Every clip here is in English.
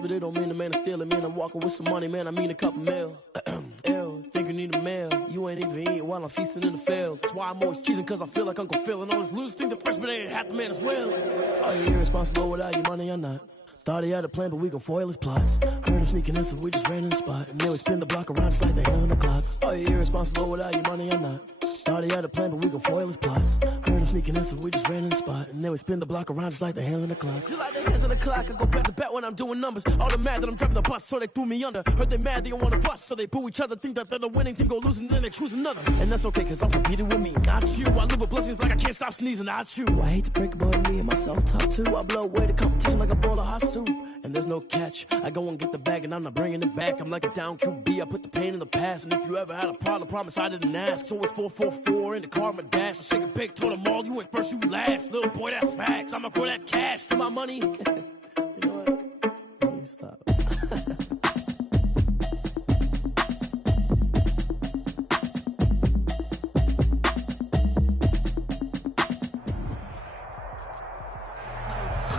But it don't mean the man is stealing, man. I'm walking with some money, man. I mean a couple mil. Ew, think you need a meal. You ain't even eating while I'm feasting in the field. That's why I'm always cheesing, cause I feel like Uncle Phil. And all those losers think the freshman ain't half the man as well. Are you irresponsible without your money or not? Thought he had a plan, but we gon' foil his plot. Heard him sneaking in, so we just ran in the spot. And then we spin the block around just like the hands on the clock. Are you irresponsible without your money or not? Thought he had a plan, but we gon' foil his plot. Heard him sneaking in, so we just ran in the spot. And then we spin the block around just like the hands on the clock. Just like the hands on the clock, I go back to back when I'm doing numbers. All the mad that I'm driving the bus, so they threw me under. Heard they mad, they don't wanna bust, so they boo each other. Think that they're the winning team, go losing, then they choose another. And that's okay, cause I'm competing with me, not you. I live with blessings like I can't stop sneezing, not you. I hate to break it, but me and myself top two. I blow away the competition like a bowl of hot soup. And there's no catch. I go and get the bag and I'm not bringing it back. I'm like a down QB, I put the pain in the past. And if you ever had a problem, promise I didn't ask. So it's 4-4-4 in the car, my dash. I shake a big, told them all, you went first, you last. Little boy, that's facts. I'ma grow that cash to my money. You know what? Let me stop.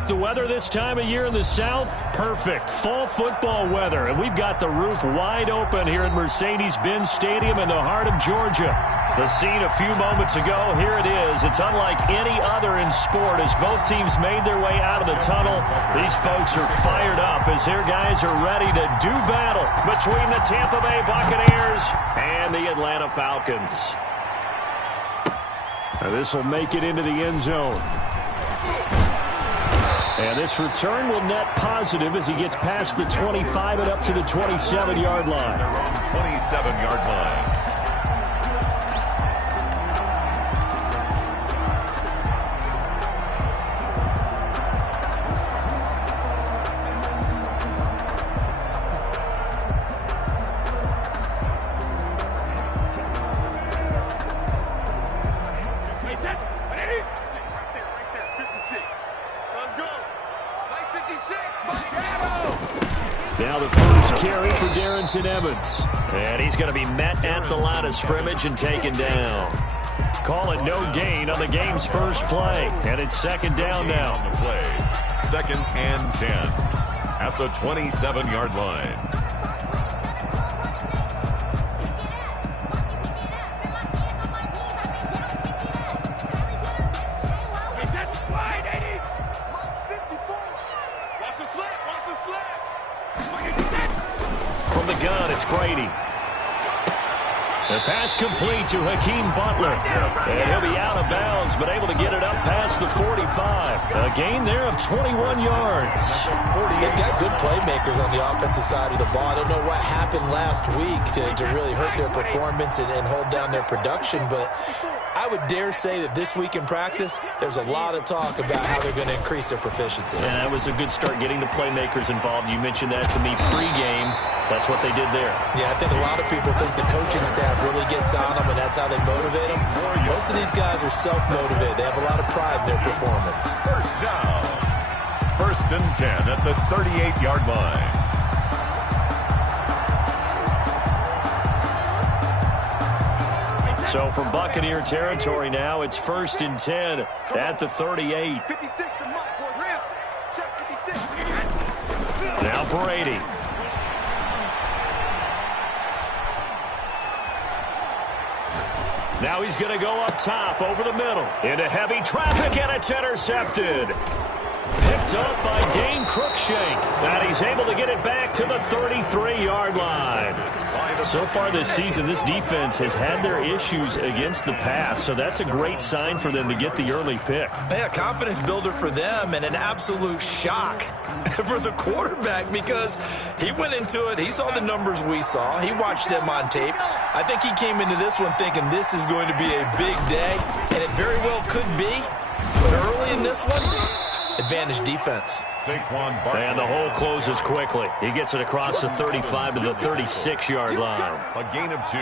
The weather this time of year in the South, perfect. Fall football weather. And we've got the roof wide open here at Mercedes-Benz Stadium in the heart of Georgia. The scene a few moments ago, here it is. It's unlike any other in sport as both teams made their way out of the tunnel. These folks are fired up as their guys are ready to do battle between the Tampa Bay Buccaneers and the Atlanta Falcons. Now this will make it into the end zone. And this return will net positive as he gets past the 25 and up to the 27-yard line. 27-yard line. Now the first carry for Darrington Evans. And he's going to be met at the line of scrimmage and taken down. Call it no gain on the game's first play. And it's second down now. On the play. Second and 10 at the 27-yard line. From the gun, it's Brady. The pass complete to Hakeem Butler. And he'll be out of bounds, but able to get it up past the 45. A gain there of 21 yards. They've got good playmakers on the offensive side of the ball. I don't know what happened last week to really hurt their performance and hold down their production, but I would dare say that this week in practice, there's a lot of talk about how they're going to increase their proficiency. And that was a good start getting the playmakers involved. You mentioned that to me pregame. That's what they did there. Yeah, I think a lot of people think the coaching staff really gets on them, and that's how they motivate them. Most of these guys are self-motivated. They have a lot of pride in their performance. First down. First and 10 at the 38-yard line. So from Buccaneer territory now, it's first and 10 at the 38. Now Brady. Now he's going to go up top over the middle into heavy traffic, and it's intercepted. Picked up by Dane Cruikshank, and he's able to get it back to the 33-yard line. So far this season, this defense has had their issues against the pass, so that's a great sign for them to get the early pick. Yeah, confidence builder for them and an absolute shock for the quarterback because he went into it. He saw the numbers we saw. He watched them on tape. I think he came into this one thinking this is going to be a big day, and it very well could be. But early in this one, advantage defense. And the hole closes quickly. He gets it across the 35 to the 36-yard line. A gain of 2.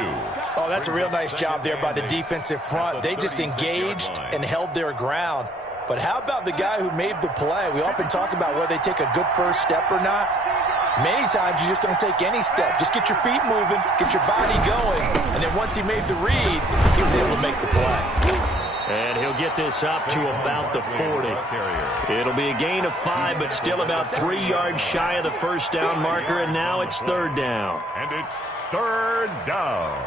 Oh, that's a real nice job there by the defensive front. They just engaged and held their ground. But how about the guy who made the play? We often talk about whether they take a good first step or not. Many times you just don't take any step. Just get your feet moving, get your body going. And then once he made the read, he was able to make the play. And he'll get this up to about the 40. It'll be a gain of 5, but still about 3 yards shy of the first down marker, and now it's third down. And it's third down.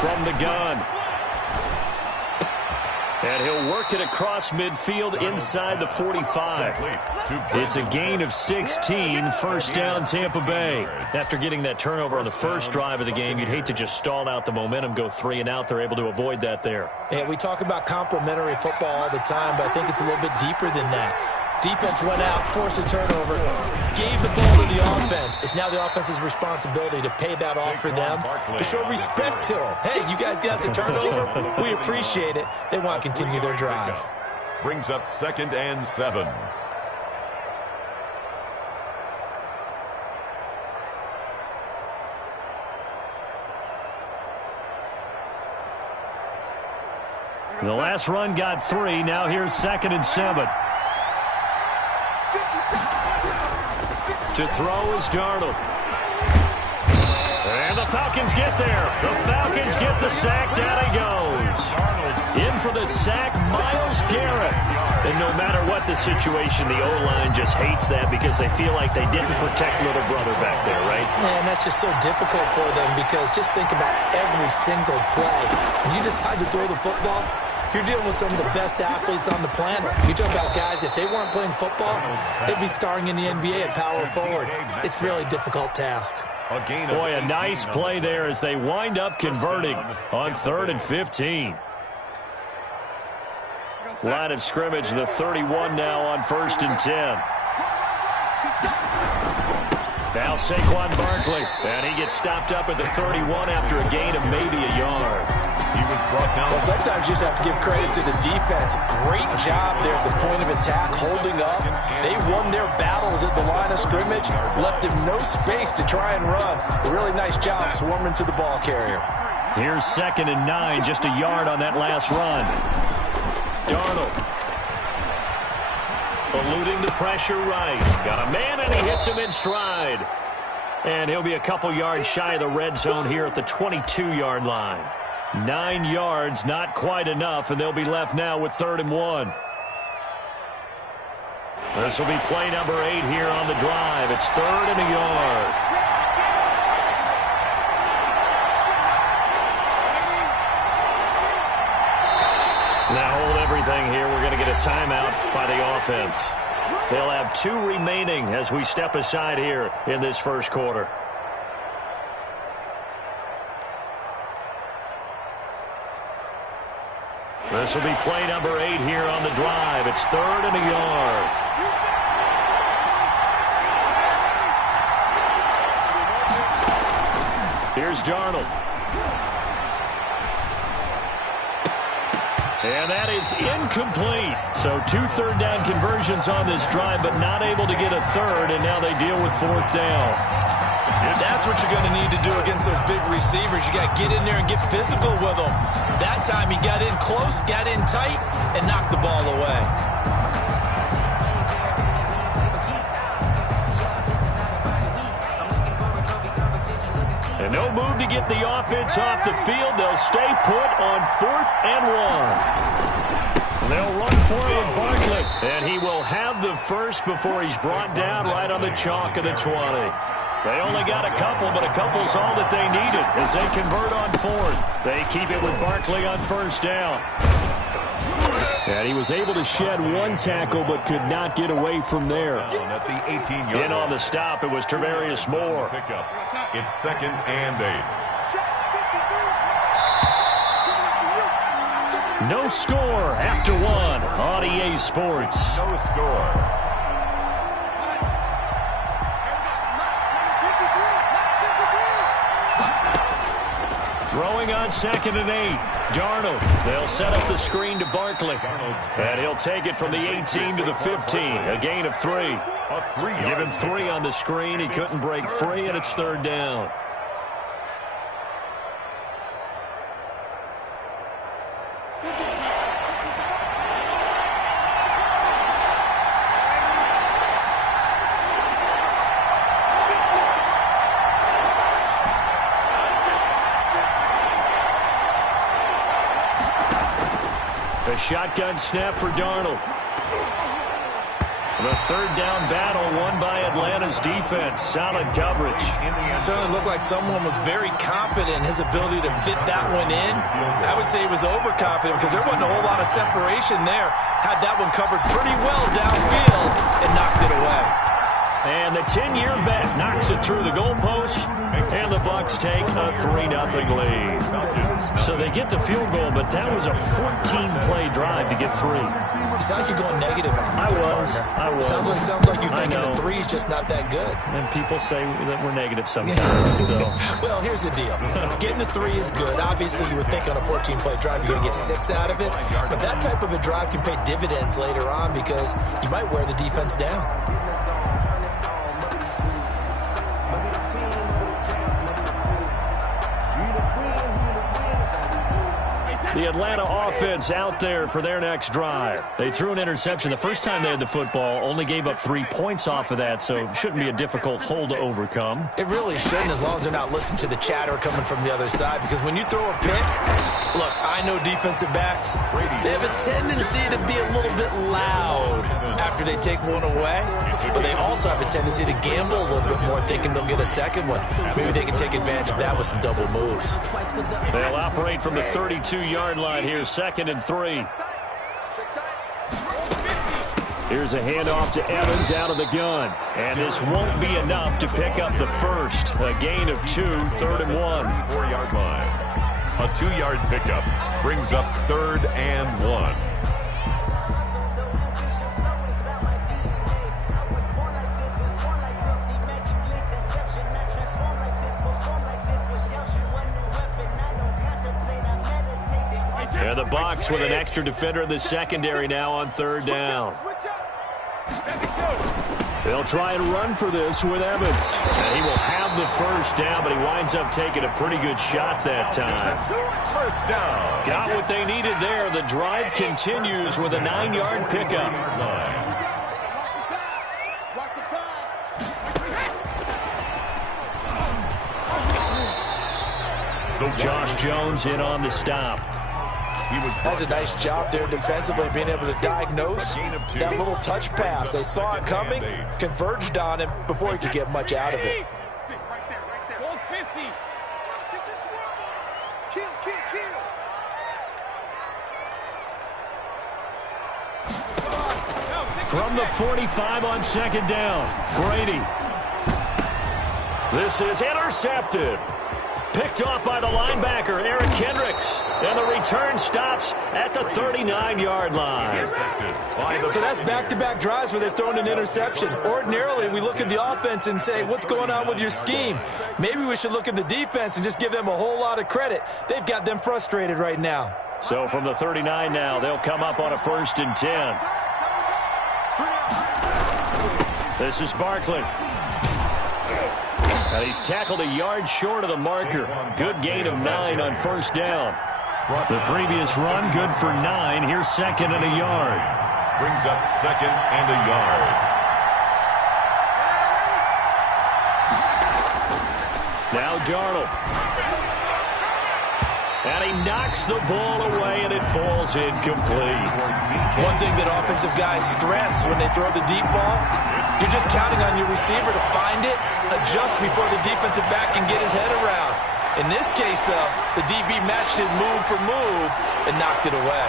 From the gun. And he'll work it across midfield inside the 45. It's a gain of 16, first down Tampa Bay. After getting that turnover on the first drive of the game, you'd hate to just stall out the momentum, go 3 and out. They're able to avoid that there. Yeah, we talk about complementary football all the time, but I think it's a little bit deeper than that. Defense went out, forced a turnover, gave the ball to the offense. It's now the offense's responsibility to pay that off for them, to show respect to them. Hey, you guys got the turnover? We appreciate it. They want to continue their drive. Brings up 2nd and 7. The last run got 3. Now here's 2nd and 7. To throw is Darnold. And the Falcons get there. The Falcons get the sack. Down he goes. In for the sack, Myles Garrett. And no matter what the situation, the O-line just hates that because they feel like they didn't protect little brother back there, right? Man, that's just so difficult for them because just think about every single play. When you decide to throw the football, you're dealing with some of the best athletes on the planet. You talk about guys, if they weren't playing football, they'd be starring in the NBA at power forward. It's a really difficult task. Boy, a nice play there as they wind up converting on 3rd and 15. Line of scrimmage, the 31 now on 1st and 10. Now Saquon Barkley, and he gets stopped up at the 31 after a gain of maybe a yard. He was brought down. Well, sometimes you just have to give credit to the defense. Great job there at the point of attack, holding up. They won their battles at the line of scrimmage, left him no space to try and run. A really nice job swarming to the ball carrier. Here's 2nd and 9, just a yard on that last run. Darnold. Eluding the pressure right. Got a man, and he hits him in stride. And he'll be a couple yards shy of the red zone here at the 22-yard line. 9 yards, not quite enough, and they'll be left now with 3rd and 1. This will be play number 8 here on the drive. It's 3rd and a yard. Now hold everything here. We're going to get a timeout by the offense. They'll have 2 remaining as we step aside here in this first quarter. This will be play number 8 here on the drive. It's 3rd and a yard. Here's Darnold. And that is incomplete. So 2 third-down conversions on this drive, but not able to get a third, and now they deal with 4th down. That's what you're going to need to do against those big receivers. You got to get in there and get physical with them. That time he got in close, got in tight, and knocked the ball away. And no move to get the offense off the field. They'll stay put on 4th and 1. They'll run for it with Barkley. And he will have the first before he's brought down right on the chalk of the 20. They only got a couple, but a couple's all that they needed as they convert on 4th. They keep it with Barkley on 1st down. And he was able to shed 1 tackle, but could not get away from there. At the 18-yard In on the stop, it was Travarius Moore. Pickup. It's 2nd and 8. No score after 1 on EA Sports. No score. Throwing on 2nd and 8. Darnold. They'll set up the screen to Barkley. And he'll take it from the 18 to the 15. A gain of 3. Give him 3 on the screen. He couldn't break free, and it's 3rd down. A shotgun snap for Darnold. The 3rd down battle won by Atlanta's defense. Solid coverage. It certainly looked like someone was very confident in his ability to fit that one in. I would say he was overconfident because there wasn't a whole lot of separation there. Had that one covered pretty well downfield and knocked it away. And the 10-year vet knocks it through the goalpost, and the Bucs take a 3-0 lead. So they get the field goal, but that was a 14-play drive to get 3. You sound like you're going negative on I was. Sounds like you're thinking the 3 is just not that good. And people say that we're negative sometimes. So. Well, here's the deal. Getting the 3 is good. Obviously, you would think on a 14-play drive you're going to get 6 out of it. But that type of a drive can pay dividends later on because you might wear the defense down. The Atlanta offense out there for their next drive. They threw an interception the first time they had the football, only gave up 3 points off of that, so it shouldn't be a difficult hole to overcome. It really shouldn't, as long as they're not listening to the chatter coming from the other side, because when you throw a pick, look, I know defensive backs, they have a tendency to be a little bit loud after they take one away, but they also have a tendency to gamble a little bit more, thinking they'll get a second one. Maybe they can take advantage of that with some double moves. They'll operate from the 32-yard line here, 2nd and 3. Here's a handoff to Evans out of the gun. And this won't be enough to pick up the first. A gain of 2, 3rd and 1. 4-yard line. A 2-yard pickup brings up 3rd and 1. And the Bucs with an extra defender in the secondary now on 3rd down. They'll try and run for this with Evans. And he will have the first down, but he winds up taking a pretty good shot that time. First down. Got what they needed there. The drive continues with a 9-yard pickup. Josh Jones in on the stop. That's a nice job there defensively, being able to diagnose that little touch pass. They saw it coming, converged on him before he could get much out of it. From the 45 on 2nd down, Brady. This is intercepted. Picked off by the linebacker, Eric Kendricks. And the return stops at the 39-yard line. So that's back-to-back drives where they've thrown an interception. Ordinarily, we look at the offense and say, what's going on with your scheme? Maybe we should look at the defense and just give them a whole lot of credit. They've got them frustrated right now. So from the 39 now, they'll come up on a 1st and 10. This is Barkley. And he's tackled a yard short of the marker. Good gain of 9 on 1st down. The previous run, good for 9. Here's 2nd and a yard. Brings up 2nd and a yard. Now Darnold. And he knocks the ball away, and it falls incomplete. One thing that offensive guys stress when they throw the deep ball, you're just counting on your receiver to find it, adjust before the defensive back can get his head around. In this case, though, the DB matched it move for move and knocked it away.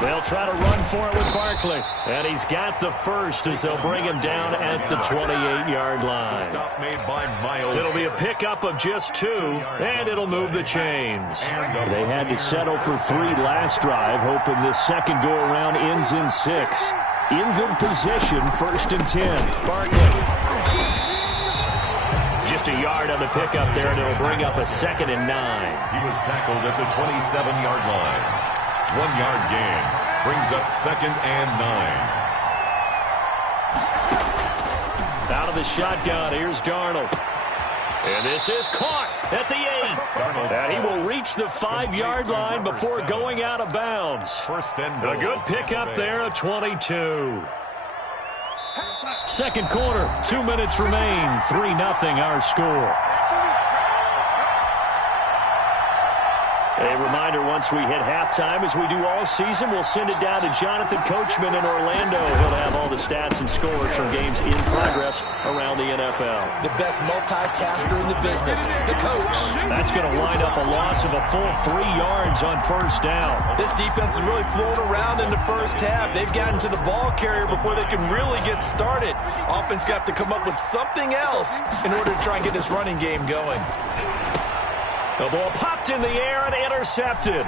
They'll try to run for it with Barkley. And he's got the first as they'll bring him down at the 28-yard line. Stop made by Miles. It'll be a pickup of just 2, and it'll move the chains. They had to settle for 3 last drive, hoping this second go-around ends in 6. In good position, 1st and 10. Barkley. Just a yard on the pickup there, and it'll bring up a 2nd and 9. He was tackled at the 27-yard line. 1-yard gain brings up 2nd and 9. Out of the shotgun, here's Darnold. And this is caught at the 8. And he will reach the 5-yard line before going out of bounds. A good pickup there, a 22. Second quarter, 2 minutes remain, 3-0 our score. A reminder, once we hit halftime, as we do all season, we'll send it down to Jonathan Coachman in Orlando. He'll have all the stats and scores from games in progress around the NFL. The best multitasker in the business, the coach. That's going to wind up a loss of a full 3 yards on first down. This defense has really flown around in the first half. They've gotten to the ball carrier before they can really get started. Offense got to come up with something else in order to try and get this running game going. The ball popped in the air and intercepted.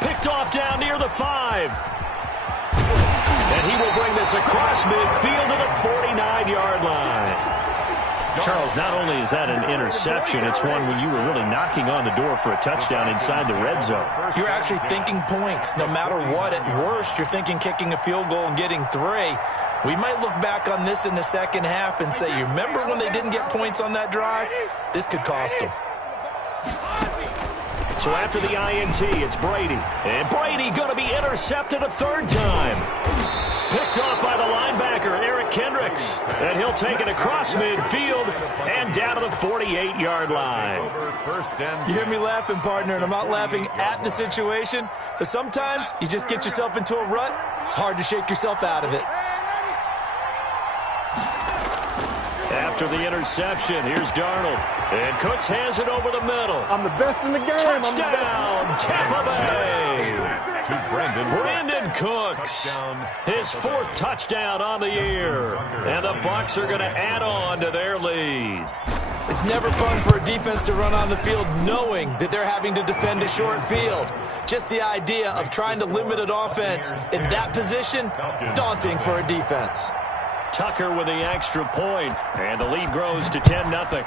Picked off down near the 5. And he will bring this across midfield to the 49-yard line. Charles, not only is that an interception, it's one when you were really knocking on the door for a touchdown inside the red zone. You're actually thinking points. No matter what, at worst, you're thinking kicking a field goal and getting 3. We might look back on this in the second half and say, you remember when they didn't get points on that drive? This could cost them. So after the INT, it's Brady. And Brady going to be intercepted a 3rd time. Picked off by the linebacker, Eric Kendricks. And he'll take it across midfield and down to the 48-yard line. You hear me laughing, partner, and I'm not laughing at the situation. But sometimes you just get yourself into a rut. It's hard to shake yourself out of it. After the interception, here's Darnold. And Cooks has it over the middle. I'm the best in the game. Touchdown, Tampa Bay. To Brandon Cooks. His 4th touchdown on the year. And the Bucs are going to add on to their lead. It's never fun for a defense to run on the field knowing that they're having to defend a short field. Just the idea of trying to limit an offense in that position, daunting for a defense. Tucker with the extra point, and the lead grows to 10-0.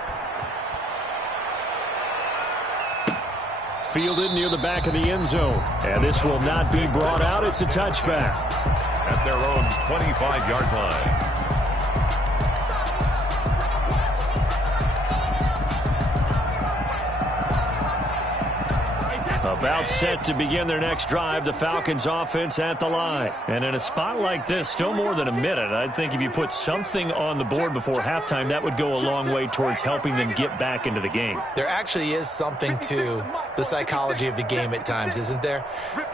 Fielded near the back of the end zone, and this will not be brought out. It's a touchback. At their own 25-yard line. About set to begin their next drive, the Falcons offense at the line. And in a spot like this, still more than a minute, I think if you put something on the board before halftime, that would go a long way towards helping them get back into the game. There actually is something to the psychology of the game at times, isn't there?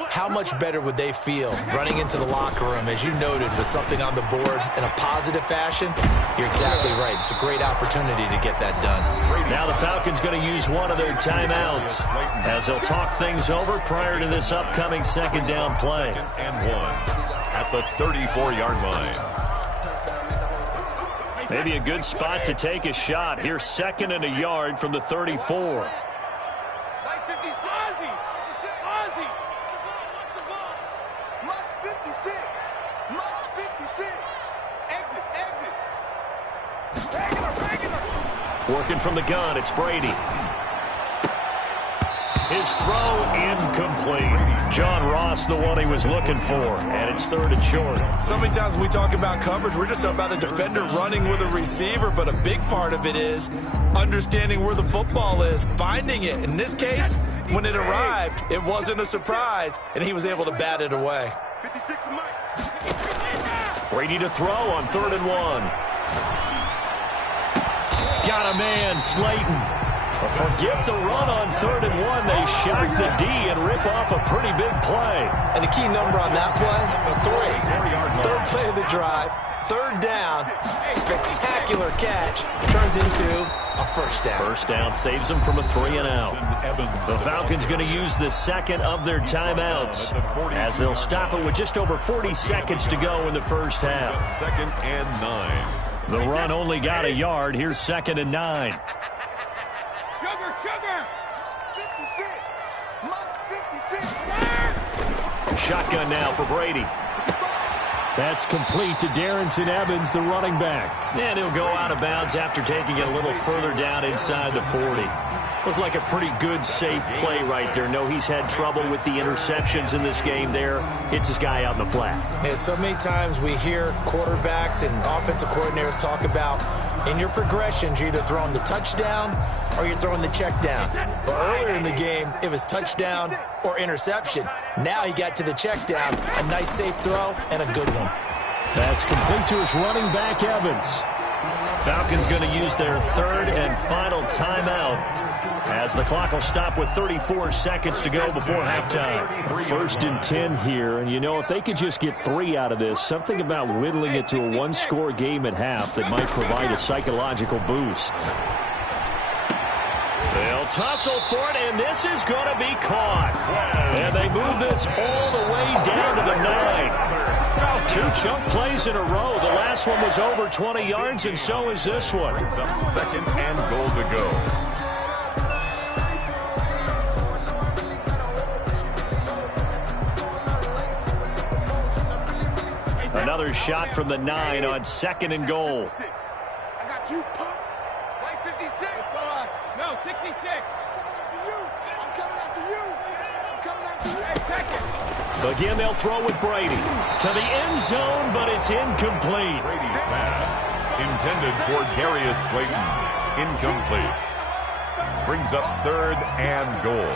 How much better would they feel running into the locker room, as you noted, with something on the board in a positive fashion? You're exactly right. It's a great opportunity to get that done. Now the Falcons going to use one of their timeouts as they'll talk things over prior to this upcoming 2nd down play. 2nd and 1 at the 34-yard line. Maybe a good spot to take a shot. Here's 2nd and a yard from the 34. Working from the gun, it's Brady. His throw incomplete. John Ross, the one he was looking for, and it's 3rd and short. So many times when we talk about coverage, we're just about a defender running with a receiver, but a big part of it is understanding where the football is, finding it. In this case, when it arrived, it wasn't a surprise, and he was able to bat it away. Brady to throw on 3rd and 1. Got a man, Slayton. But forget the run on 3rd and 1. They shock the D and rip off a pretty big play. And the key number on that play, 3. 3rd play of the drive, 3rd down, spectacular catch, turns into a 1st down. 1st down saves them from a 3-and-out. The Falcons going to use the 2nd of their timeouts as they'll stop it with just over 40 seconds to go in the first half. 2nd and 9. The run only got a yard. Here's 2nd and 9. Sugar. 56. Shotgun now for Brady. That's complete to Darrington Evans, the running back. And he'll go out of bounds after taking it a little further down inside the 40. Looked like a pretty good, safe play right there. No, he's had trouble with the interceptions in this game there. Hits his guy out in the flat. Yeah, so many times we hear quarterbacks and offensive coordinators talk about in your progressions, you're either throwing the touchdown or you're throwing the check down. But earlier in the game, it was touchdown or interception. Now he got to the check down, a nice safe throw, and a good one. That's complete to his running back, Evans. Falcons going to use their third and final timeout as the clock will stop with 34 seconds to go before halftime. 1st and 10 here, and you know, if they could just get 3 out of this, something about whittling it to a one-score game at half that might provide a psychological boost. They'll tussle for it, and this is going to be caught. And they move this all the way down to the 9. 2 chunk plays in a row. The last one was over 20 yards, and so is this one. It's up 2nd and goal to go. Another shot from the 9 on 2nd and goal. I got you, pop. Right 56. No, 66. I'm coming after you. I'm coming after you. Hey, second. Again, they'll throw with Brady to the end zone, but it's incomplete. Brady's pass intended for Darius Slayton. Incomplete. Brings up 3rd and goal.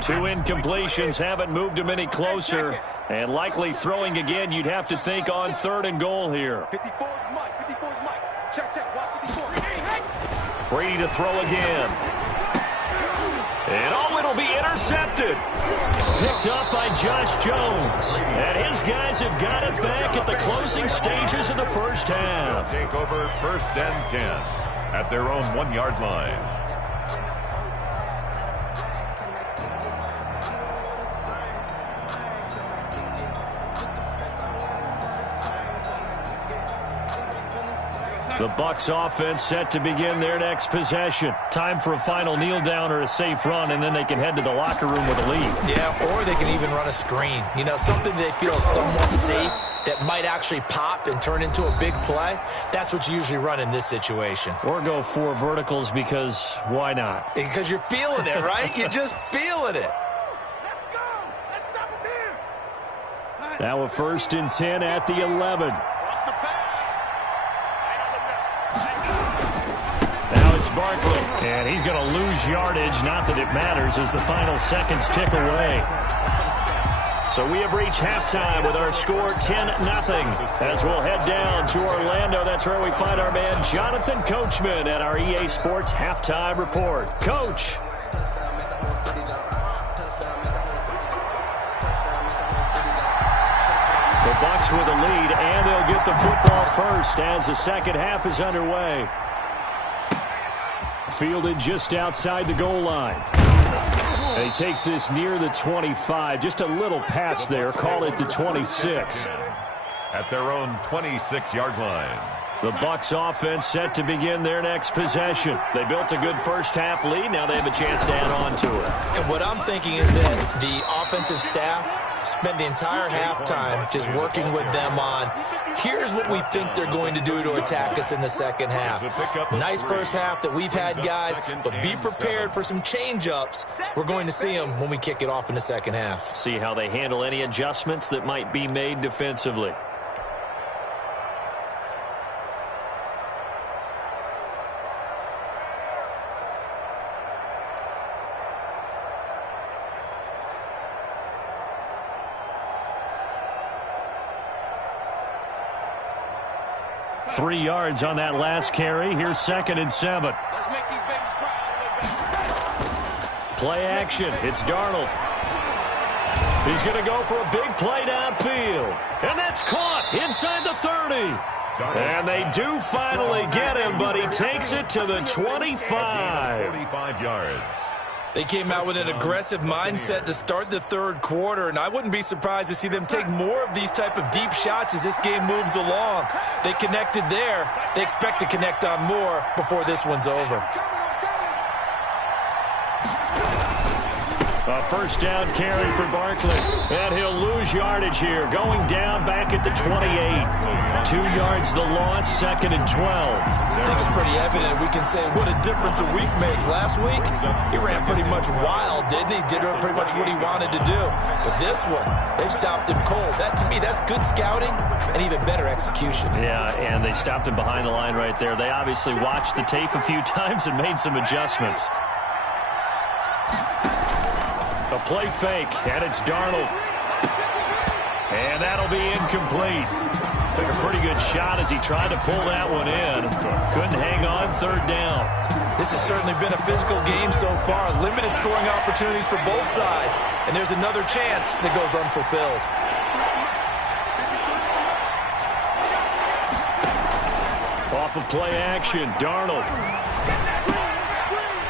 Two incompletions haven't moved him any closer, and likely throwing again, you'd have to think on 3rd and goal here. 54's Mike. 54's Mike. Check. Watch 54. Brady to throw again. And oh, it'll be intercepted. Picked up by Josh Jones. And his guys have got it back at the closing stages of the first half. Take over 1st and 10 at their own 1-yard line. The Bucs offense set to begin their next possession. Time for a final kneel down or a safe run, and then they can head to the locker room with a lead. Yeah, or they can even run a screen. You know, something they feel somewhat safe that might actually pop and turn into a big play. That's what you usually run in this situation. Or go 4 verticals because why not? Because you're feeling it, right? You're just feeling it. Let's go. Let's stop him here. Now a 1st and 10 at the 11. Watch the pass. Now it's Barkley, and he's going to lose yardage. Not that it matters as the final seconds tick away. So we have reached halftime with our score 10-0. As we'll head down to Orlando, that's where we find our man Jonathan Coachman at our EA Sports Halftime Report. Coach. The Bucs with a lead, and they'll get the football first as the second half is underway. Fielded just outside the goal line. And he takes this near the 25. Just a little pass there. Call it the 26. At their own 26-yard line. The Bucs offense set to begin their next possession. They built a good first half lead. Now they have a chance to add on to it. And what I'm thinking is that the offensive staff spent the entire halftime just working with them on, here's what we think they're going to do to attack us in the second half. Nice first half that we've had, guys, but be prepared for some change-ups. We're going to see them when we kick it off in the second half. See how they handle any adjustments that might be made defensively. Three yards on that last carry. Here's 2nd and 7. Let's make these babies cry. Play action. It's Darnold. He's going to go for a big play downfield. And that's caught inside the 30. And they do finally get him, but he takes it to the 25. 45 yards. They came out with an aggressive mindset to start the third quarter, and I wouldn't be surprised to see them take more of these type of deep shots as this game moves along. They connected there. They expect to connect on more before this one's over. A first down carry for Barkley, and he'll lose yardage here, going down back at the 28. 2 yards the loss, 2nd and 12. I think it's pretty evident. We can say what a difference a week makes. Last week, he ran pretty much wild, didn't he? Did pretty much what he wanted to do. But this one, they've stopped him cold. That, to me, that's good scouting and even better execution. Yeah, and they stopped him behind the line right there. They obviously watched the tape a few times and made some adjustments. A play fake, and it's Darnold. And that'll be incomplete. Took a pretty good shot as he tried to pull that one in. Couldn't hang on, 3rd down. This has certainly been a physical game so far. Limited scoring opportunities for both sides. And there's another chance that goes unfulfilled. Off of play action, Darnold.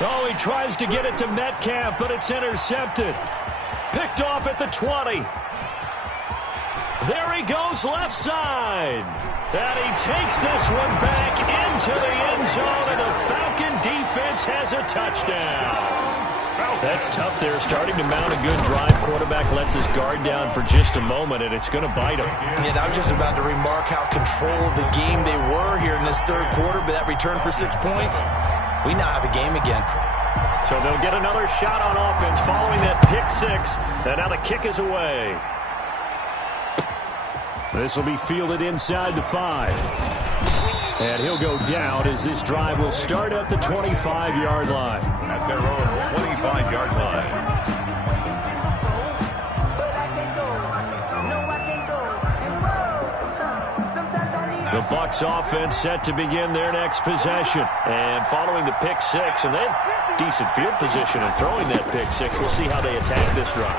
Oh, he tries to get it to Metcalf, but it's intercepted. Picked off at the 20. There he goes left side. And he takes this one back into the end zone, and the Falcon defense has a touchdown. That's tough there, starting to mount a good drive. Quarterback lets his guard down for just a moment, and it's going to bite him. And I was just about to remark how controlled the game they were here in this third quarter, but that return for 6 points, we now have a game again. So they'll get another shot on offense following that pick 6, and now the kick is away. This will be fielded inside the 5. And he'll go down as this drive will start at the 25-yard line. At their own 25-yard line. The Bucs offense set to begin their next possession. And following the pick 6, and then decent field position and throwing that pick 6, we'll see how they attack this drive.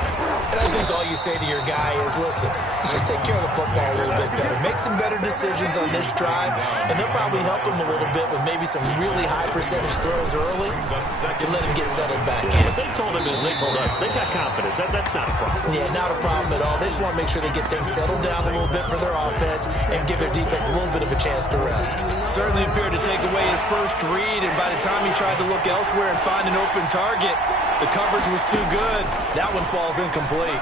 And I think all you say to your guy is, listen, just take care of the football a little bit better. Make some better decisions on this drive, and they'll probably help him a little bit with maybe some really high percentage throws early to let him get settled back in. But they told him and they told us they got confidence. That's not a problem. Yeah, not a problem at all. They just want to make sure they get things settled down a little bit for their offense and give their defense a little bit of a chance to rest. Certainly appeared to take away his first read, and by the time he tried to look elsewhere and find an open target, the coverage was too good. That one falls incomplete.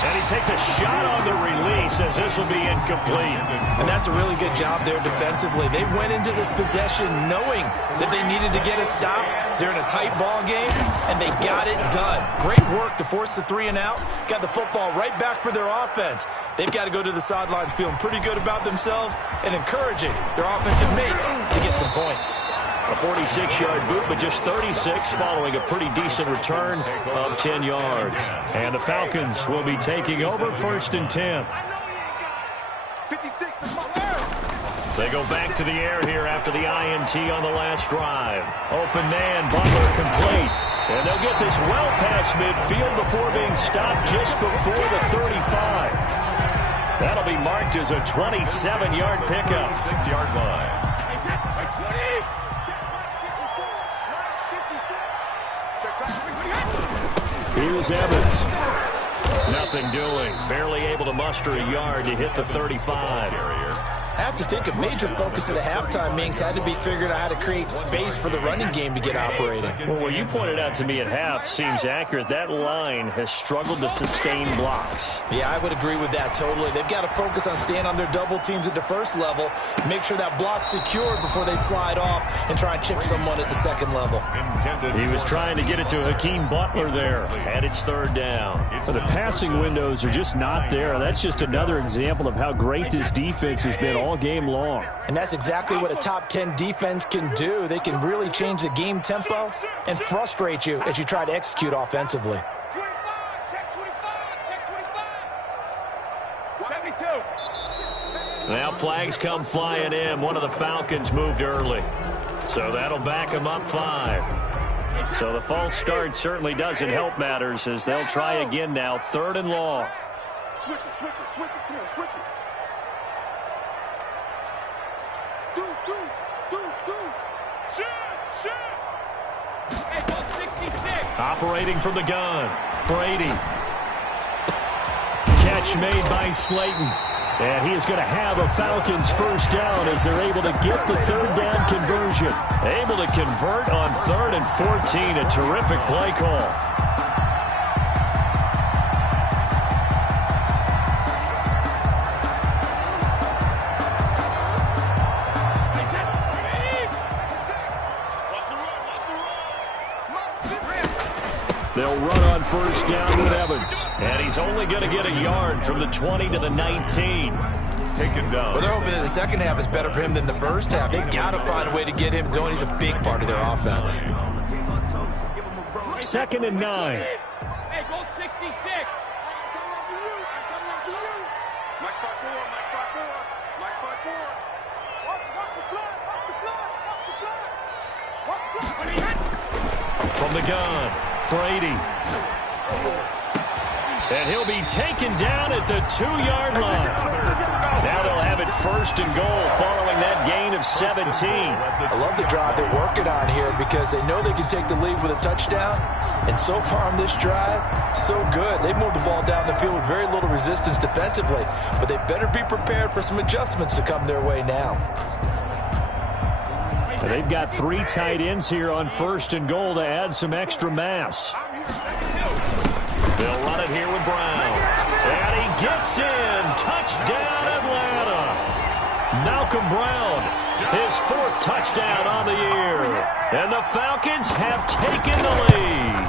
And he takes a shot on the release as this will be incomplete. And that's a really good job there defensively. They went into this possession knowing that they needed to get a stop. They're in a tight ball game, and they got it done. Great work to force the 3 and out. Got the football right back for their offense. They've got to go to the sidelines feeling pretty good about themselves and encouraging their offensive mates to get some points. A 46-yard boot, but just 36 following a pretty decent return of 10 yards. And the Falcons will be taking over 1st and 10. They go back to the air here after the INT on the last drive. Open man, Butler complete. And they'll get this well past midfield before being stopped just before the 35. That'll be marked as a 27-yard pickup. 6-yard line. Here's Evans. Nothing doing. Barely able to muster a yard to hit the 35. I have to think a major focus of the halftime meetings had to be figuring out how to create space for the running game to get operating. Well, what you pointed out to me at half seems accurate. That line has struggled to sustain blocks. Yeah, I would agree with that totally. They've got to focus on staying on their double teams at the first level, make sure that block's secured before they slide off and try and chip someone at the second level. He was trying to get it to Hakeem Butler there, and it's 3rd down. But the passing windows are just not there. That's just another example of how great this defense has been all game long. And that's exactly what a top 10 defense can do. They can really change the game tempo and frustrate you as you try to execute offensively. Now flags come flying in. One of the Falcons moved early. So that'll back them up 5. So the false start certainly doesn't help matters as they'll try again now. 3rd and long. Switch it, switch it, switch it, come on, switch it. Deuce. Shit. Operating from the gun. Brady. Catch made by Slayton. And he is going to have a Falcons first down as they're able to get the third down conversion. Able to convert on 3rd and 14. A terrific play call. They'll run on first down with Evans. And he's only going to get a yard from the 20 to the 19. Taken down. Well, they're hoping that the second half is better for him than the first half. They've got to find a way to get him going. He's a big part of their offense. 2nd and 9. Hey, go 66. Mike 5-4, Mike 5-4, Mike 5-4. Watch the flag, watch the flag, watch the flag. Watch the flag. From the gun, Brady. And he'll be taken down at the 2-yard line. Now they'll have it 1st and goal following that gain of 17. I love the drive they're working on here because they know they can take the lead with a touchdown. And so far on this drive, so good. They moved the ball down the field with very little resistance defensively. But they better be prepared for some adjustments to come their way now. And they've got 3 tight ends here on 1st and goal to add some extra mass. They'll run it here with Brown. And he gets in. Touchdown, Atlanta. Malcolm Brown, his 4th touchdown on the year. And the Falcons have taken the lead.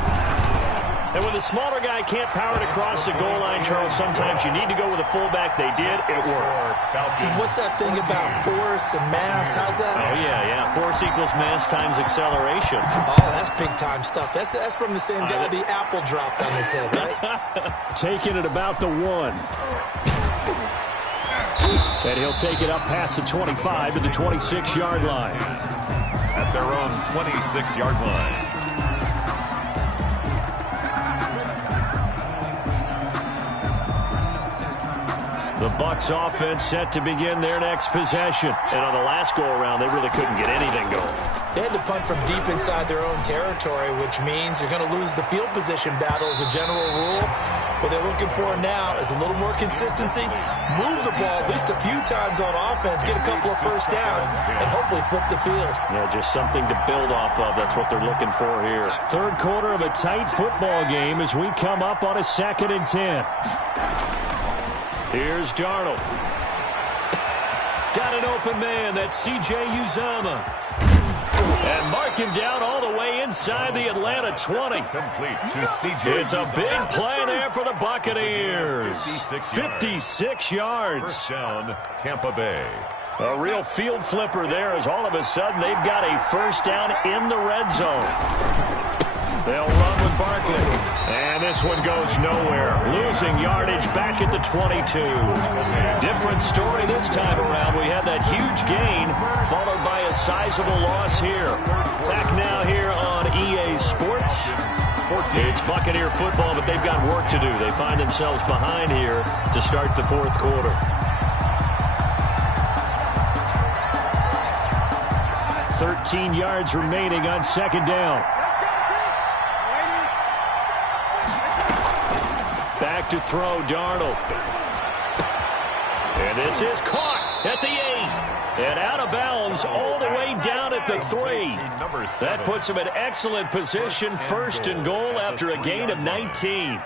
And when the smaller guy can't power it across the goal line, Charles, sometimes you need to go with a fullback. They did. It worked. What's that thing about force and mass? How's that? Oh, yeah. Force equals mass times acceleration. Oh, that's big-time stuff. That's from the same guy the apple dropped on his head, right? Taking it about the 1. And he'll take it up past the 25 to the 26-yard line. At their own 26-yard line. The Bucs offense set to begin their next possession. And on the last go-around, they really couldn't get anything going. They had to punt from deep inside their own territory, which means you're going to lose the field position battle as a general rule. What they're looking for now is a little more consistency, move the ball at least a few times on offense, get a couple of first downs, and hopefully flip the field. Yeah, just something to build off of. That's what they're looking for here. 3rd quarter of a tight football game as we come up on a 2nd and 10. Here's Darnold. Got an open man. That's C.J. Uzomah. And mark him down all the way inside the Atlanta 20. Complete to C.J. It's a big play there for the Buccaneers. 56 yards. First down, Tampa Bay. A real field flipper there as all of a sudden they've got a first down in the red zone. They'll run with Barkley. And this one goes nowhere. Losing yardage back at the 22. Different story this time around. We had that huge gain followed by a sizable loss here. Back now here on EA Sports. It's Buccaneer football, but they've got work to do. They find themselves behind here to start the 4th quarter. 13 yards remaining on 2nd down. Back to throw, Darnold. And this is caught at the 8. And out of bounds all the way down at the 3. That puts him in excellent position, 1st and goal after a gain of 19.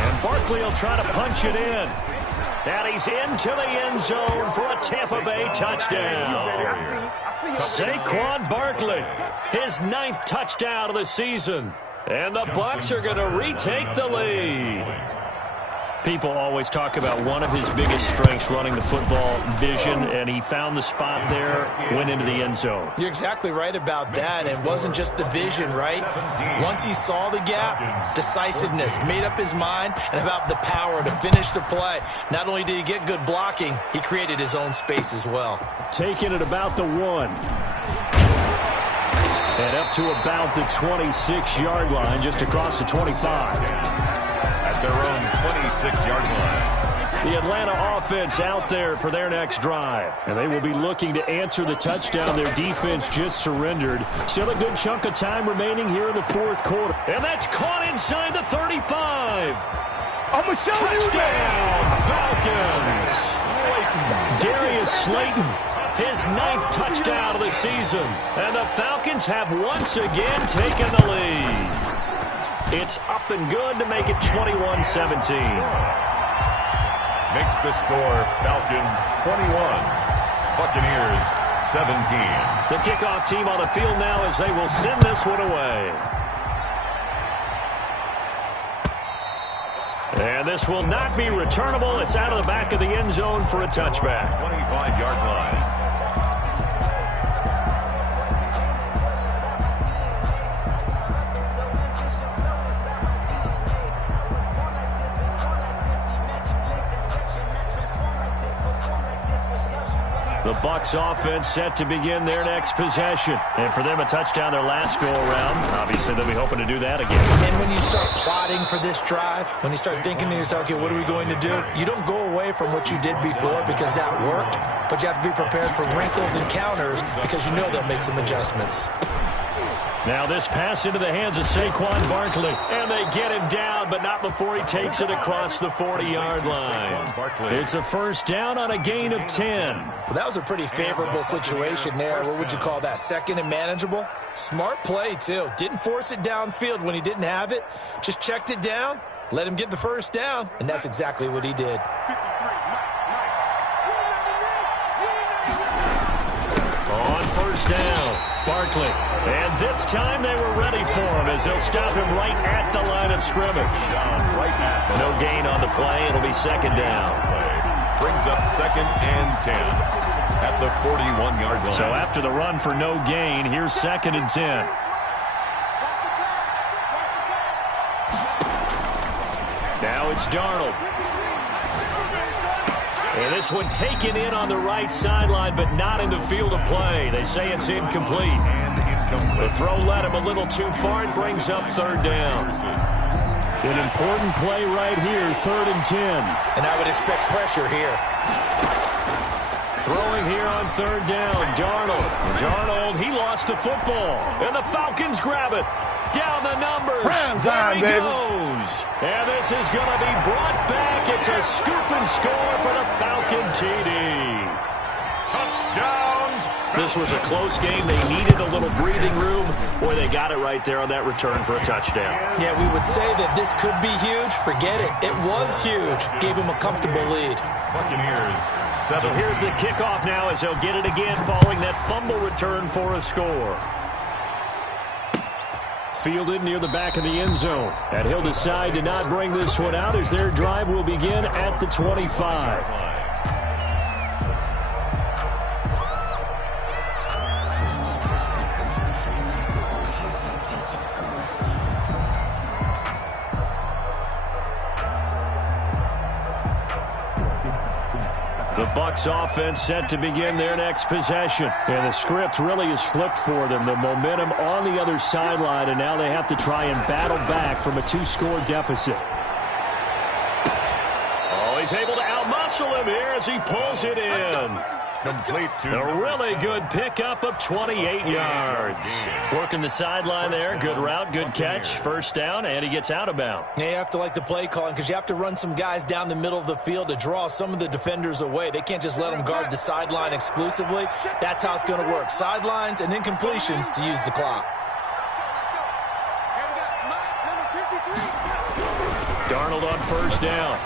And Barkley will try to punch it in. And he's into the end zone for a Tampa Bay touchdown. Saquon Barkley, his 9th touchdown of the season. And the Bucs are going to retake the lead. People always talk about one of his biggest strengths running the football, vision, and he found the spot there, went into the end zone. You're exactly right about that. It wasn't just the vision, right? Once he saw the gap, decisiveness, made up his mind, and about the power to finish the play. Not only did he get good blocking, he created his own space as well. Taking it about the 1. And up to about the 26-yard line, just across the 25. At their own 26-yard line. The Atlanta offense out there for their next drive. And they will be looking to answer the touchdown their defense just surrendered. Still a good chunk of time remaining here in the fourth quarter. And that's caught inside the 35. I'm going to show you Falcons. Darius Slayton, his 9th touchdown of the season. And the Falcons have once again taken the lead. It's up and good to make it 21-17. Makes the score Falcons 21, Buccaneers 17. The kickoff team on the field now as they will send this one away. And this will not be returnable. It's out of the back of the end zone for a touchback. 25-yard line. The Bucs offense set to begin their next possession. And for them, a touchdown their last go-around. Obviously, they'll be hoping to do that again. And when you start plotting for this drive, when you start thinking to yourself, okay, what are we going to do? You don't go away from what you did before because that worked, but you have to be prepared for wrinkles and counters because you know they'll make some adjustments. Now this pass into the hands of Saquon Barkley. And they get him down, but not before he takes it across the 40-yard line. It's a first down on a gain of 10. Well, that was a pretty favorable situation there. What would you call that? Second and manageable? Smart play, too. Didn't force it downfield when he didn't have it. Just checked it down, let him get the first down, and that's exactly what he did. On first down, Barkley. And this time they were ready for him as they'll stop him right at the line of scrimmage. No gain on the play. It'll be second down. Brings up 2nd and 10 at the 41-yard line. So after the run for no gain, here's 2nd and 10. Now it's Darnold. And this one taken in on the right sideline, but not in the field of play. They say it's incomplete. The throw led him a little too far. It brings up 3rd down. An important play right here, 3rd and 10. And I would expect pressure here. Throwing here on 3rd down, Darnold, he lost the football. And the Falcons grab it. Down the numbers. There he goes. And this is going to be brought back. It's a scoop and score for the Falcon TD. Touchdown. This was a close game. They needed a little breathing room. Boy, they got it right there on that return for a touchdown. Yeah, we would say that this could be huge. Forget it. It was huge. Gave him a comfortable lead. Buccaneers 7. So here's the kickoff now as they'll get it again following that fumble return for a score. Fielded near the back of the end zone. And he'll decide to not bring this one out as their drive will begin at the 25. The Bucs offense set to begin their next possession. And the script really is flipped for them. The momentum on the other sideline, and now they have to try and battle back from a 2-score deficit. Oh, he's able to outmuscle him here as he pulls it in. Complete to A really good pickup of 28 yards. Working the sideline there. Good route, good catch. First down, and he gets out of bounds. Yeah, you have to like the play calling because you have to run some guys down the middle of the field to draw some of the defenders away. They can't just let them guard the sideline exclusively. That's how it's going to work. Sidelines and incompletions to use the clock. Darnold on first down.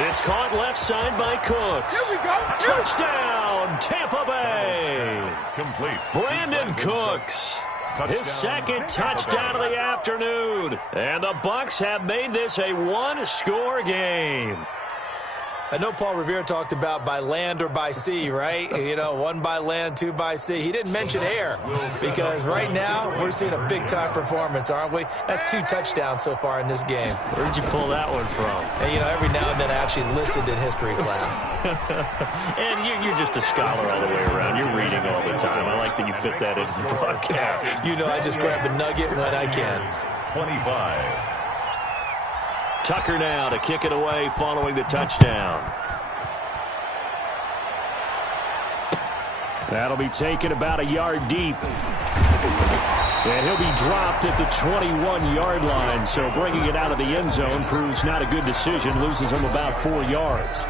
It's caught left side by Cooks. Here we go. Touchdown, Tampa Bay. complete. Brandon Cooks. His second touchdown of the afternoon. And the Bucs have made this a one-score game. I know Paul Revere talked about by land or by sea, right? You know, one by land, two by sea. He didn't mention air because right now we're seeing a big-time performance, aren't we? That's 2 touchdowns so far in this game. Where'd you pull that one from? And, you know, every now and then I actually listened in history class. And you're just a scholar all the way around. You're reading all the time. I like that you fit that into the broadcast. You know, I just grab a nugget when I can. 25. Tucker now to kick it away following the touchdown. That'll be taken about a yard deep. And he'll be dropped at the 21-yard line, so bringing it out of the end zone proves not a good decision, loses him about 4 yards.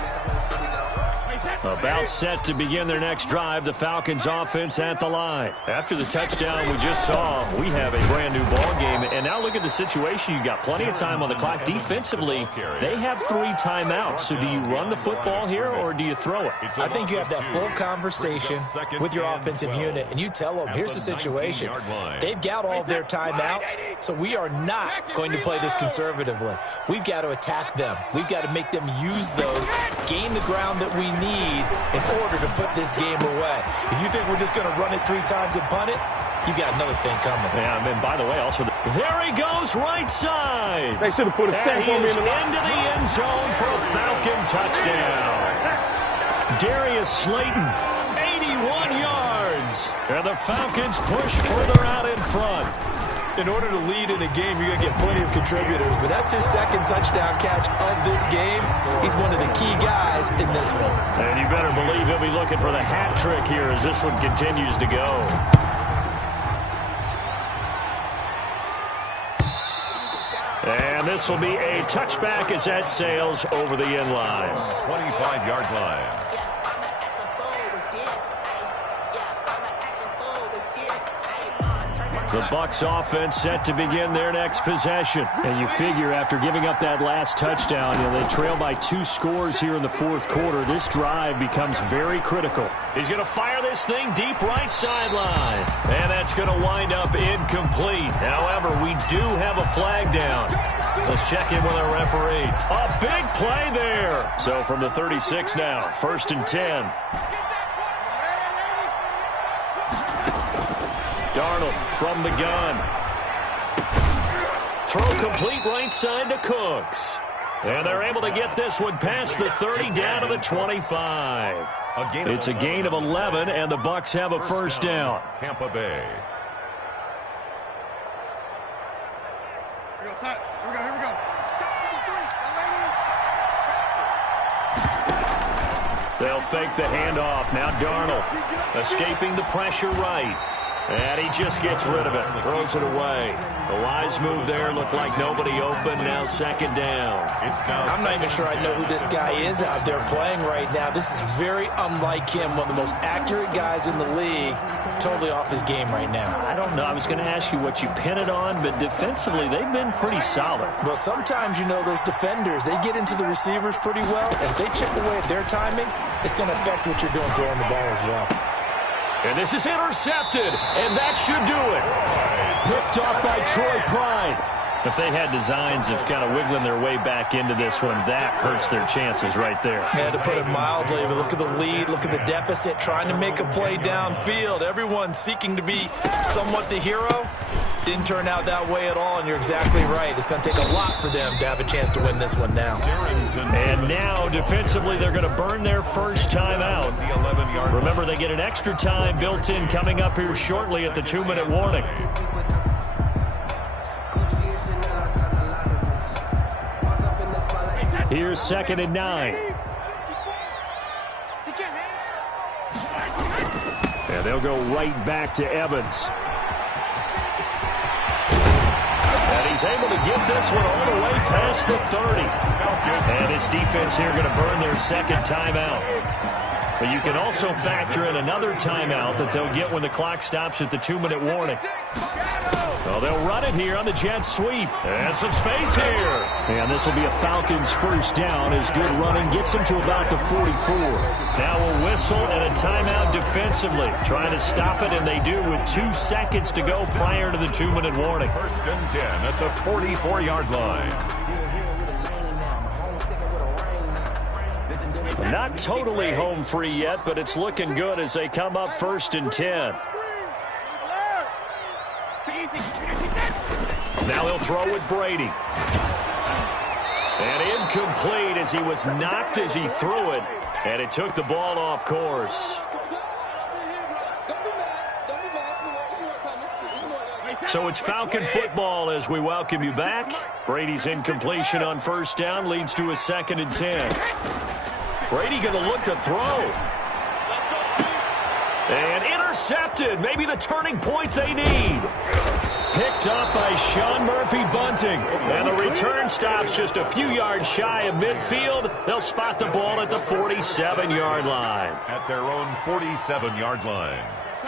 About set to begin their next drive, the Falcons offense at the line. After the touchdown we just saw, we have a brand new ball game. And now look at the situation. You've got plenty of time on the clock. Defensively, they have 3 timeouts. So do you run the football here or do you throw it? I think you have that full conversation with your offensive unit, and you tell them, here's the situation. They've got all their timeouts, so we are not going to play this conservatively. We've got to attack them. We've got to make them use those, gain the ground that we need in order to put this game away. If you think we're just going to run it 3 times and punt it, you got another thing coming. Yeah, and by the way, also, there he goes right side. They should have put a stamp on me in the into the end zone for a Falcon touchdown. Darius Slayton, 81 yards. And the Falcons push further out in front. In order to lead in a game, you're going to get plenty of contributors, but that's his 2nd touchdown catch of this game. He's one of the key guys in this one. And you better believe he'll be looking for the hat trick here as this one continues to go. And this will be a touchback as that sails over the end line. 25-yard line. The Bucs offense set to begin their next possession. And you figure after giving up that last touchdown, they trail by 2 scores here in the 4th quarter. This drive becomes very critical. He's going to fire this thing deep right sideline. And that's going to wind up incomplete. However, we do have a flag down. Let's check in with our referee. A big play there. So from the 36 now, 1st and 10. Darnold from the gun. Throw complete right side to Cooks. And they're able to get this one past the 30 down to the 25. It's a gain of 11, and the Bucs have a first down. Tampa Bay. Here we go, son. Here we go. They'll fake the handoff. Now Darnold escaping the pressure right. And he just gets rid of it, throws it away. A wise move there, looked like nobody open, now 2nd down. I'm not even sure I know who this guy is out there playing right now. This is very unlike him, one of the most accurate guys in the league, totally off his game right now. I don't know, I was going to ask you what you pin it on, but defensively they've been pretty solid. Well, sometimes, those defenders, they get into the receivers pretty well, and if they chip away at their timing, it's going to affect what you're doing throwing the ball as well. And this is intercepted, and that should do it. Picked off by Troy Pride. If they had designs of kind of wiggling their way back into this one, that hurts their chances right there. Yeah, to put it mildly, but look at the lead, look at the deficit, trying to make a play downfield. Everyone seeking to be somewhat the hero. Didn't turn out that way at all, and you're exactly right. It's going to take a lot for them to have a chance to win this one now. And now, defensively, they're going to burn their first time out. Remember, they get an extra time built in coming up here shortly at the 2-minute warning. Here's 2nd and 9. And they'll go right back to Evans. And he's able to get this one all the way past the 30. And his defense here going to burn their 2nd timeout. But you can also factor in another timeout that they'll get when the clock stops at the 2-minute warning. So they'll run it here on the jet sweep. And some space here. And this will be a Falcons first down as good running gets them to about the 44. Now a whistle and a timeout defensively. Trying to stop it, and they do with 2 seconds to go prior to the 2-minute warning. 1st and 10 at the 44-yard line. Not totally home free yet, but it's looking good as they come up 1st and 10. Now he'll throw with Brady. And incomplete as he was knocked as he threw it. And it took the ball off course. So it's Falcon football as we welcome you back. Brady's incompletion on first down leads to a 2nd and 10. Brady going to look to throw. And intercepted. Maybe the turning point they need. Picked up by Sean Murphy-Bunting. And the return stops just a few yards shy of midfield. They'll spot the ball at the 47-yard line. At their own 47-yard line.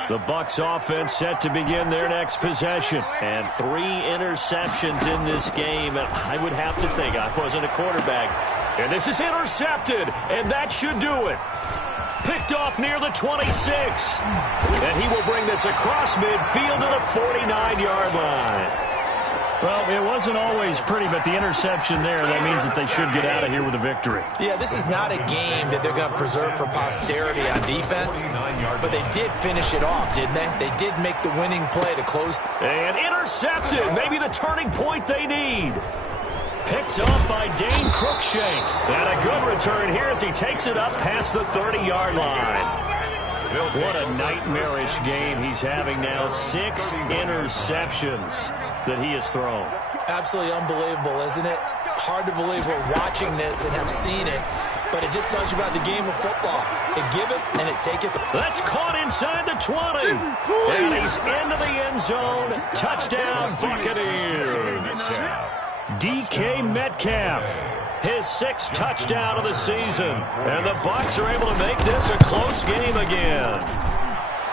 The Bucs offense set to begin their next possession. And 3 interceptions in this game. And I would have to think, I wasn't a quarterback. And this is intercepted. And that should do it. Picked off near the 26. And he will bring this across midfield to the 49-yard line. Well, it wasn't always pretty, but the interception there, that means that they should get out of here with a victory. Yeah, this is not a game that they're going to preserve for posterity on defense, but they did finish it off, didn't they? They did make the winning play to close. And intercepted, maybe the turning point they need. Picked up by Dane Cruikshank. And a good return here as he takes it up past the 30-yard line. What a nightmarish game he's having now. 6 interceptions that he has thrown. Absolutely unbelievable, isn't it? Hard to believe we're watching this and have seen it, but it just tells you about the game of football. It giveth and it taketh. That's caught inside the 20. And he's into the end zone. Touchdown, Buccaneers. DK Metcalf, his 6th touchdown of the season. And the Bucs are able to make this a close game again.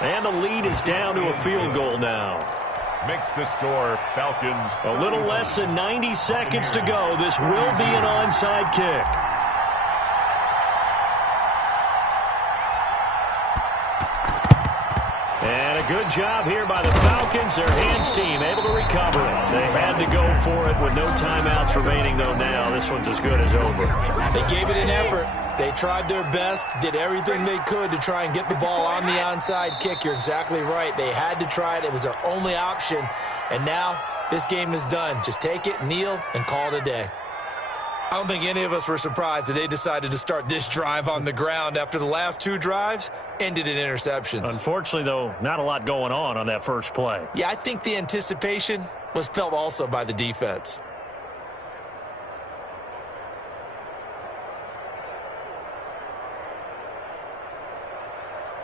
And the lead is down to a field goal now. Makes the score Falcons. A little less than 90 seconds to go. This will be an onside kick. And a good job here by the Falcons. Their hands team able to recover it. They had to go for it with no timeouts remaining, though, now. This one's as good as over. They gave it an effort. They tried their best, did everything they could to try and get the ball on the onside kick. You're exactly right. They had to try it. It was their only option. And now this game is done. Just take it, kneel, and call it a day. I don't think any of us were surprised that they decided to start this drive on the ground after the last 2 drives ended in interceptions. Unfortunately, though, not a lot going on that first play. Yeah, I think the anticipation was felt also by the defense.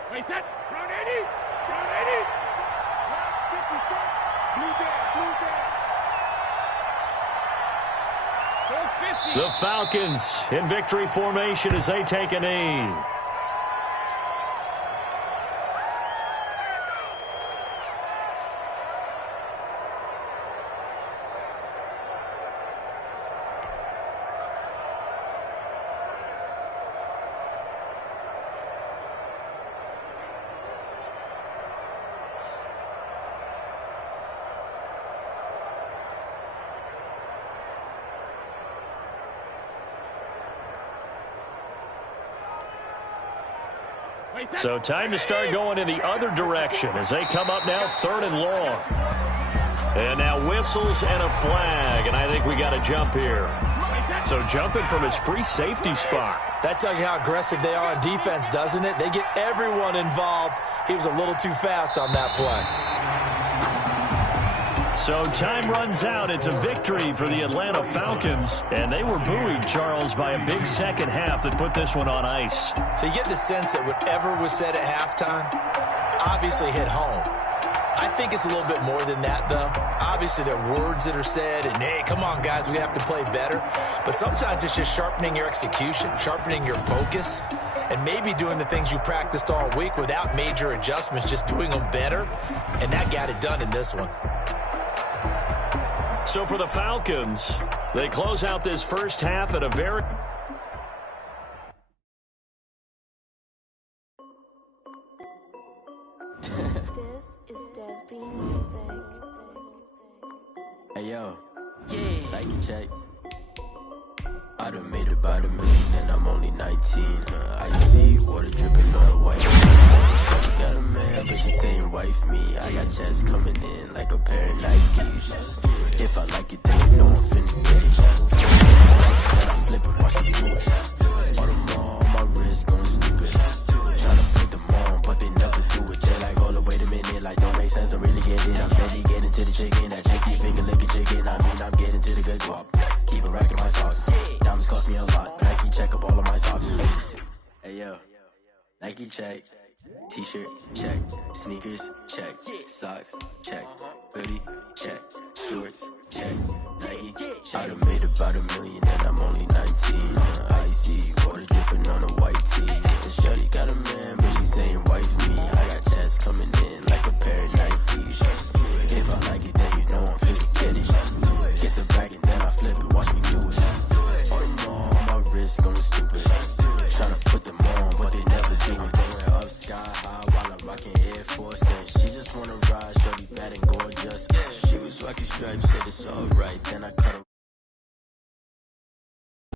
Wait, that front 80, front 80, left 56, blue down. The Falcons in victory formation as they take a knee. So time to start going in the other direction as they come up now 3rd and long. And now whistles and a flag, and I think we got a jump here. So jumping from his free safety spot. That tells you how aggressive they are on defense, doesn't it? They get everyone involved. He was a little too fast on that play. So time runs out. It's a victory for the Atlanta Falcons. And they were buoyed, Charles, by a big second half that put this one on ice. So you get the sense that whatever was said at halftime obviously hit home. I think it's a little bit more than that, though. Obviously, there are words that are said, and, hey, come on, guys, we have to play better. But sometimes it's just sharpening your execution, sharpening your focus, and maybe doing the things you practiced all week without major adjustments, just doing them better. And that got it done in this one. So for the Falcons, they close out this first half at a very... This is Dev B Music. Hey yo, like a check. I done made about $1 million and I'm only 19. I see water dripping on the white. She got a man, but she saying wife me. I got checks coming in like a pair of Nikes. If I like it, then you know I'm finna get it. Then I flip it, watch me do it. All my wrists going stupid. Tryna put them on, but they never do it. Just like, hold up, wait a minute, like don't make sense to really get it. I'm steady getting to the chicken. Nike check, t-shirt check, sneakers check, socks check, hoodie check, shorts check, Nike check. I done made about $1 million and I'm only 19. Icy water dripping on a white tee. The shorty got a man, but she saying wife me. I got checks coming in like a pair of Nikes. If I like it, then you know I'm finna get it. Get the bag and then I flip it. Watch me do it. All them all on my wrist going stupid. Tryna put them on, but they never do it. Going up sky high while I'm rocking Air Force. And she just wanna ride, shorty bad and gorgeous. She was rocking stripes, said it's alright. Then I cut her